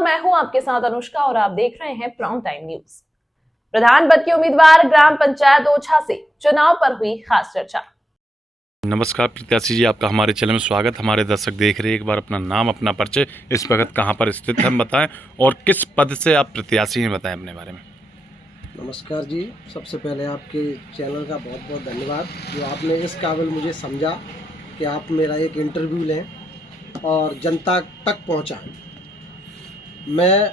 नमस्कार, मैं हूं आपके साथ अनुष्का और आप देख रहे हैं प्राइम टाइम न्यूज। प्रधान पद के उम्मीदवार ग्राम पंचायत ओछा से चुनाव पर हुई खास चर्चा। नमस्कार प्रत्याशी जी, आपका हमारे चैनल में स्वागत। हमारे दर्शक देख रहे हैं, एक बार अपना नाम, अपना परिचय, इस वक्त कहां पर स्थित हैं बताएं और किस पद से आप प्रत्याशी हैं, बताएं अपने बारे में। नमस्कार जी, सबसे पहले आपके चैनल का बहुत बहुत धन्यवाद जो आपने इस काबिल मुझे समझा कि आप मेरा एक इंटरव्यू लें और जनता तक पहुंचा। मैं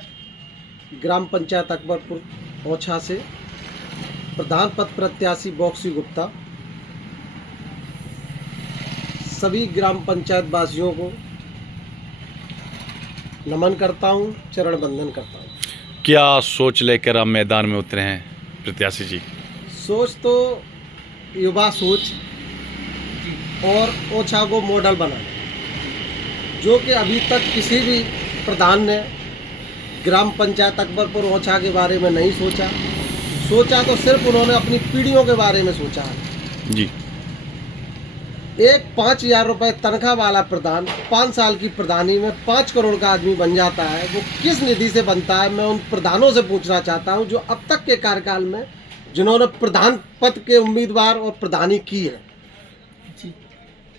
ग्राम पंचायत अकबरपुर ओछा से प्रधान पद प्रत्याशी बॉक्सी गुप्ता सभी ग्राम पंचायत वासियों को नमन करता हूं, चरण वंदन करता हूं। क्या सोच लेकर आप मैदान में उतरे हैं प्रत्याशी जी? सोच तो युवा सोच और ओछा को मॉडल बनाना, जो कि अभी तक किसी भी प्रधान ने ग्राम पंचायत अकबरपुर ओछा के बारे में नहीं सोचा तो सिर्फ उन्होंने अपनी पीढ़ियों के बारे में सोचा है जी। एक 5,000 रुपये तनख्वाह वाला प्रधान 5 साल की प्रधानी में 5 करोड़ का आदमी बन जाता है, वो किस निधि से बनता है? मैं उन प्रधानों से पूछना चाहता हूं जो अब तक के कार्यकाल में जिन्होंने प्रधान पद के उम्मीदवार और प्रधानी की है।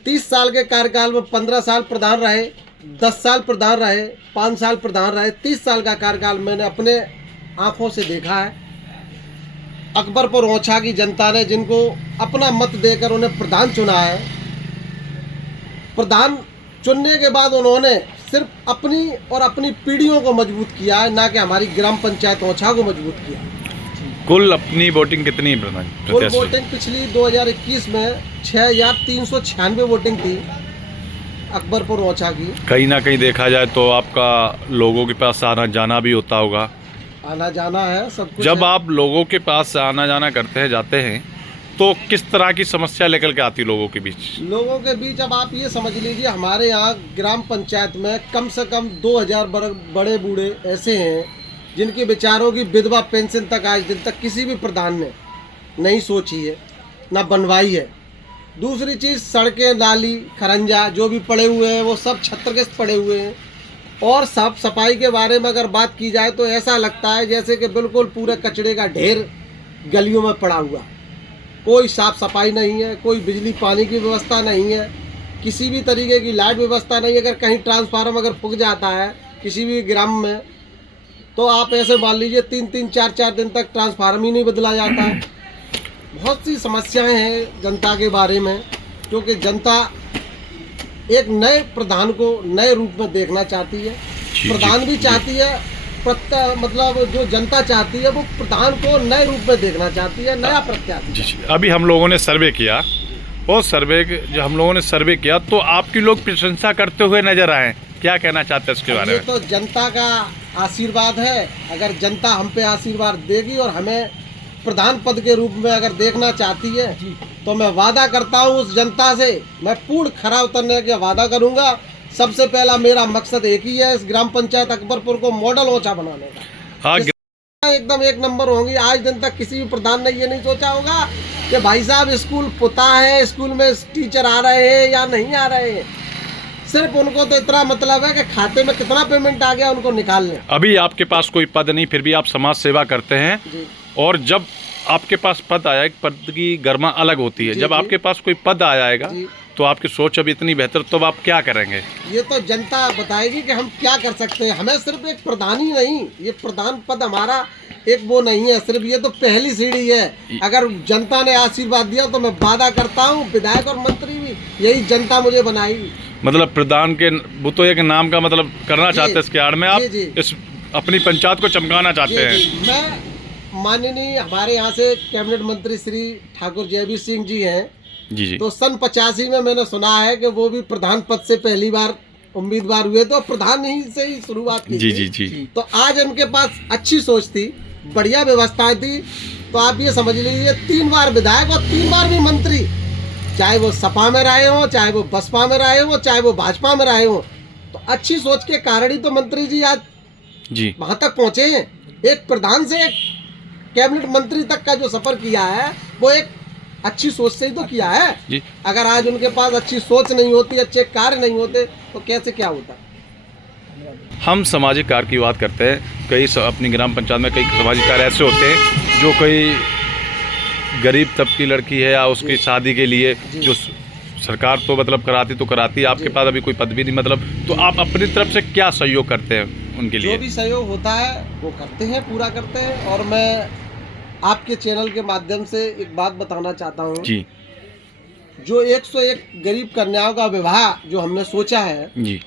30 साल के कार्यकाल में 15 साल प्रधान रहे, 10 साल प्रधान रहे, 5 साल प्रधान रहे, 30 साल का कार्यकाल मैंने अपने आंखों से देखा है। अकबरपुर ओछा की जनता ने जिनको अपना मत देकर उन्हें प्रधान चुना है, प्रधान चुनने के बाद उन्होंने सिर्फ अपनी और अपनी पीढ़ियों को मजबूत किया है, ना कि हमारी ग्राम पंचायत ओछा को मजबूत किया। कुल अपनी वोटिंग कितनी है प्रधान? कुल वोटिंग पिछली 2021 में 6,396 वोटिंग थी अकबरपुर ओछा की। कहीं ना कहीं देखा जाए तो आपका लोगों के पास आना जाना भी होता होगा। आना जाना है, सब कुछ जब है। आप लोगों के पास आना जाना करते हैं, जाते हैं, तो किस तरह की समस्या लेकर के आती लोगों के बीच? लोगों के बीच अब आप ये समझ लीजिए, हमारे यहाँ ग्राम पंचायत में कम से कम 2,000 बड़े बूढ़े ऐसे हैं जिनके बेचारों की विधवा पेंशन तक आज दिन तक किसी भी प्रधान ने नहीं सोची है, ना बनवाई है। दूसरी चीज़, सड़कें, नाली, खरंजा जो भी पड़े हुए हैं वो सब छत्रग्रस्त पड़े हुए हैं। और साफ सफाई के बारे में अगर बात की जाए तो ऐसा लगता है जैसे कि बिल्कुल पूरे कचरे का ढेर गलियों में पड़ा हुआ। कोई साफ सफाई नहीं है, कोई बिजली पानी की व्यवस्था नहीं है, किसी भी तरीके की लाइट व्यवस्था नहीं है। अगर कहीं ट्रांसफार्मर अगर फूक जाता है किसी भी ग्राम में तो आप ऐसे मान लीजिए 3-3, 4-4 दिन तक ट्रांसफार्मर ही नहीं बदला जाता है। बहुत सी समस्याएं हैं जनता के बारे में, क्योंकि जनता एक नए प्रधान को नए रूप में देखना चाहती है। प्रधान भी चाहती है, मतलब जो जनता चाहती है वो प्रधान को नए रूप में देखना चाहती है, नया प्रत्याशी। जी। अभी हम लोगों ने सर्वे किया, वो सर्वे जो हम लोगों ने सर्वे किया तो आपकी लोग प्रशंसा करते हुए नजर आए। क्या कहना चाहते हैं इसके बारे में? तो जनता का आशीर्वाद है। अगर जनता हम पे आशीर्वाद देगी और हमें प्रधान पद के रूप में अगर देखना चाहती है तो मैं वादा करता हूँ उस जनता से, मैं पूर्ण खरा उतरने का वादा करूँगा। सबसे पहला मेरा मकसद एक ही है, इस ग्राम पंचायत अकबरपुर को मॉडल ओछा बनाने का। हाँ, एकदम एक नंबर होंगी। आज दिन तक किसी भी प्रधान ने ये नहीं सोचा होगा कि भाई साहब स्कूल पुता है, स्कूल में टीचर आ रहे हैं या नहीं आ रहे हैं। सिर्फ उनको तो इतना मतलब है कि खाते में कितना पेमेंट आ गया उनको निकाल लें। अभी आपके पास कोई पद नहीं, फिर भी आप समाज सेवा करते हैं जी। और जब आपके पास पद आया, एक पद की गरिमा अलग होती है। जब आपके पास कोई पद आ जाएगा तो आपकी सोच अभी इतनी बेहतर, तो आप क्या करेंगे? ये तो जनता बताएगी कि हम क्या कर सकते हैं। हमें सिर्फ एक प्रधान ही नहीं, ये प्रधान पद हमारा एक वो नहीं है, सिर्फ ये तो पहली सीढ़ी है। अगर जनता ने आशीर्वाद दिया तो मैं वादा करता हूँ विधायक और मंत्री भी यही जनता मुझे बनाएगी। मतलब प्रधान के वो तो एक नाम का मतलब करना चाहते हैं, इसके आड़ में आप इस अपनी पंचायत को चमकाना चाहते हैं। मैं माननीय हमारे यहाँ से कैबिनेट मंत्री श्री ठाकुर जयवीर सिंह जी हैं। जी। तो सन 85 में मैंने सुना है कि वो भी प्रधान पद से पहली बार उम्मीदवार हुए, तो प्रधान ही से ही शुरुआत की जी थी। जी जी। तो आज उनके पास अच्छी सोच थी, बढ़िया व्यवस्थाएं थी। तो आप ये समझ लीजिए 3 बार विधायक और 3 बार भी मंत्री, चाहे वो सपा में रहे हो, चाहे वो बसपा में रहे हो, चाहे वो भाजपा में रहे हो, तो अच्छी सोच के कारण ही तो मंत्री जी आज जी वहां तक पहुंचे हैं। एक प्रधान से एक कैबिनेट मंत्री तक का जो सफर किया है वो एक अच्छी सोच से ही तो किया है जी। अगर आज उनके पास अच्छी सोच नहीं होती, अच्छे कार्य नहीं होते तो कैसे क्या होता। हम सामाजिक कार्य की बात करते हैं, अपनी ग्राम पंचायत में कई सामाजिक कार्य ऐसे होते हैं जो कोई गरीब तबके की लड़की है या उसकी शादी के लिए जो सरकार तो मतलब कराती है, आपके पास अभी कोई पद भी नहीं, मतलब तो आप अपनी तरफ से क्या सहयोग करते हैं उनके लिए? जो भी सहयोग होता है वो करते हैं, पूरा करते हैं। और मैं आपके चैनल के माध्यम से एक बात बताना चाहता हूँ जी। जो 101 गरीब कन्याओं का विवाह जो हमने सोचा है जी,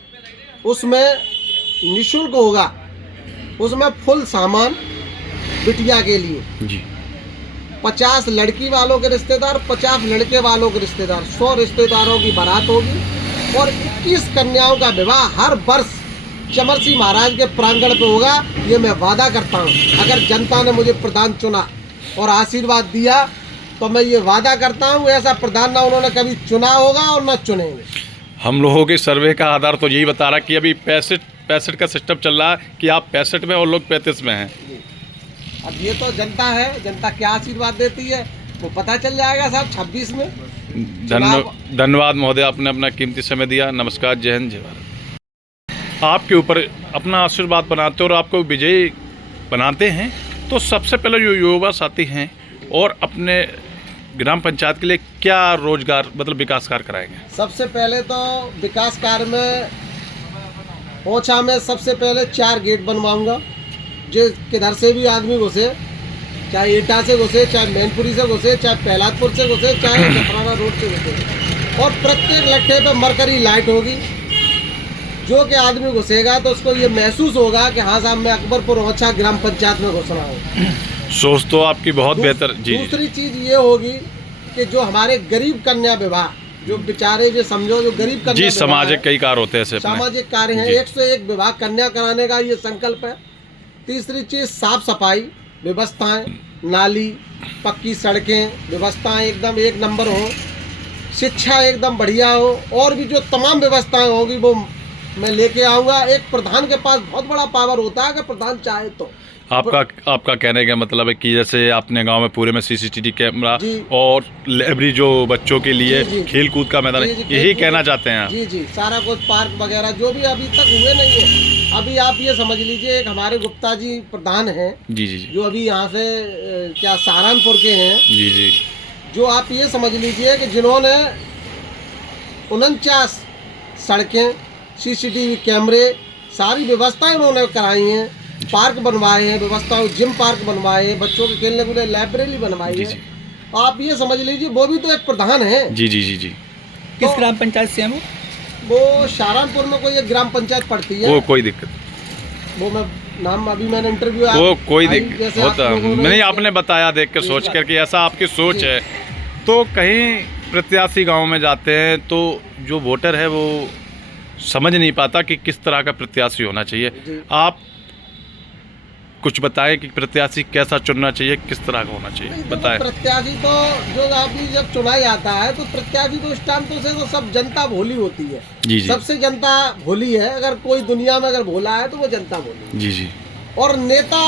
उसमें निःशुल्क होगा, उसमें फुल सामान बिटिया के लिए जी, 50 लड़की वालों के रिश्तेदार, 50 लड़के वालों के रिश्तेदार, 100 रिश्तेदारों की बारात होगी और 21 कन्याओं का विवाह हर वर्ष चमर सिंह महाराज के प्रांगण पे होगा। ये मैं वादा करता हूँ, अगर जनता ने मुझे प्रधान चुना और आशीर्वाद दिया तो मैं ये वादा करता हूँ ऐसा प्रधान ना उन्होंने कभी चुना होगा और ना चुनेंगे। हम लोगों के सर्वे का आधार तो यही बता रहा कि अभी 65 का सिस्टम चल रहा है कि आप 65 में और लोग 35 में हैं। अब ये तो जनता है, जनता क्या आशीर्वाद देती है वो पता चल जाएगा साहब 26 में। धन्यवाद महोदय, आपने अपना कीमती समय दिया। नमस्कार, जय हिंद, जय भारत। आपके ऊपर अपना आशीर्वाद बनाते और आपको विजयी बनाते हैं तो सबसे पहले जो युवा साथी हैं और अपने ग्राम पंचायत के लिए क्या रोजगार मतलब विकास कार्य कराएंगे? सबसे पहले तो विकास कार्य में ओछा में सबसे पहले 4 गेट बनवाऊंगा, जो किधर से भी आदमी घुसे, चाहे एटा से घुसे, चाहे मैनपुरी से घुसे, चाहे पहलादपुर से घुसे, चाहे जफराना रोड से घुसे। और प्रत्येक लट्ठे पे मरकरी लाइट होगी, जो कि आदमी घुसेगा तो उसको ये महसूस होगा कि हाँ साहब मैं अकबरपुर ओछा ग्राम पंचायत में घुस रहा हूँ। सोच तो आपकी बहुत बेहतर। जी, दूसरी चीज ये होगी कि जो हमारे गरीब कन्या विवाह, जो बेचारे जो समझो जो गरीब कन्या, जी सामाजिक कई कार्य होते हैं, सामाजिक कार्य हैं, 101 विवाह कन्या कराने का ये संकल्प है। तीसरी चीज साफ सफाई व्यवस्थाएं, नाली, पक्की सड़कें व्यवस्थाएं एकदम 1 नंबर हो, शिक्षा एकदम बढ़िया हो, और भी जो तमाम व्यवस्थाएं होगी वो मैं लेके आऊँगा। एक प्रधान के पास बहुत बड़ा पावर होता है, अगर प्रधान चाहे तो। आपका कहने का मतलब है कि जैसे आपने गांव में पूरे में सीसीटीवी कैमरा और लाइब्रेरी जो बच्चों के लिए खेल कूद का मैदान, यही कहना चाहते हैं? जी जी, सारा कुछ पार्क वगैरह जो भी अभी तक हुए नहीं है। अभी आप ये समझ लीजिए, एक हमारे गुप्ता जी प्रधान हैं, जी जी, जो अभी यहाँ से क्या सहारनपुर के हैं, जी जी, जो आप ये समझ लीजिए कि जिन्होंने 49 सड़कें, सीसीटीवी कैमरे, सारी व्यवस्थाएं उन्होंने कराई हैं, पार्क बनवाए हैं, व्यवस्था जिम पार्क बनवाए हैं, बच्चों के खेलने के लिए लाइब्रेरी बनवाई है। आप ये समझ लीजिए वो भी तो एक प्रधान है। जी जी जी जी। किस ग्राम पंचायत से हैं वो सहारनपुर में कोई एक ग्राम पंचायत पड़ती है। वो कोई दिक्कत, वो मैं नाम अभी मैंने इंटरव्यू, वो कोई दिक्कत होता नहीं, आपने बताया देख कर सोच करके ऐसा आपकी सोच है। तो कहीं प्रत्याशी गाँव में जाते हैं तो जो वोटर है वो समझ नहीं पाता कि किस तरह का प्रत्याशी होना चाहिए। आप कुछ बताएं कि प्रत्याशी कैसा चुनना चाहिए, किस तरह का होना चाहिए, बताएं। प्रत्याशी तो जो अभी जब चुना जाता है तो प्रत्याशी तो इस टाइम तो सब जनता भोली होती है। जी जी, सबसे जनता भोली है, अगर कोई दुनिया में अगर भोला है तो वो जनता भोली। जी जी, और नेता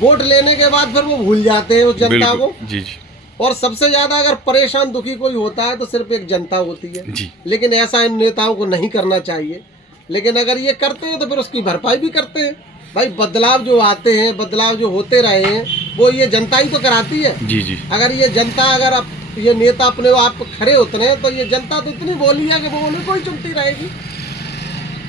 वोट लेने के बाद फिर वो भूल जाते हैं उस जनता को। जी जी, और सबसे ज्यादा अगर परेशान दुखी कोई होता है तो सिर्फ एक जनता होती है जी। लेकिन ऐसा इन नेताओं को नहीं करना चाहिए, लेकिन अगर ये करते हैं तो फिर उसकी भरपाई भी करते हैं। भाई बदलाव जो आते हैं, बदलाव जो होते रहे हैं, वो ये जनता ही तो कराती है। जी जी, अगर ये जनता, अगर ये नेता अपने आप खड़े उतरे हैं तो ये जनता तो इतनी बोली है कि वो उन्हें कोई चुनती रहेगी।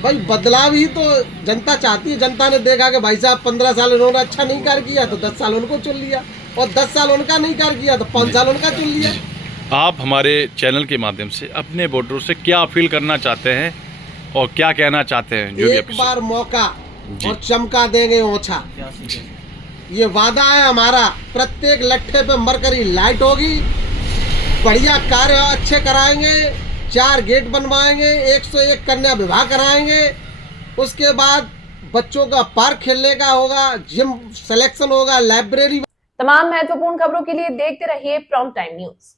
भाई बदलाव ही तो जनता चाहती है। जनता ने देखा कि भाई साहब 15 साल इन्होंने अच्छा नहीं कार्य किया तो 10 साल उनको चुन लिया, और 10 साल उनका नहीं कार्य किया तो 5 साल उनका चुन लिया। आप हमारे चैनल के माध्यम से अपने वोटरों से क्या अपील करना चाहते हैं और क्या कहना चाहते हैं? जो एक बार मौका और चमका देंगे ओछा, ये वादा है हमारा। प्रत्येक लट्ठे पे मरकरी लाइट होगी, बढ़िया कार्य अच्छे कराएंगे, 4 गेट बनवाएंगे, 101 कन्या विवाह कराएंगे, उसके बाद बच्चों का पार्क खेलने का होगा, जिम सिलेक्शन होगा, लाइब्रेरी। तमाम महत्वपूर्ण खबरों के लिए देखते रहिए प्राइम टाइम न्यूज।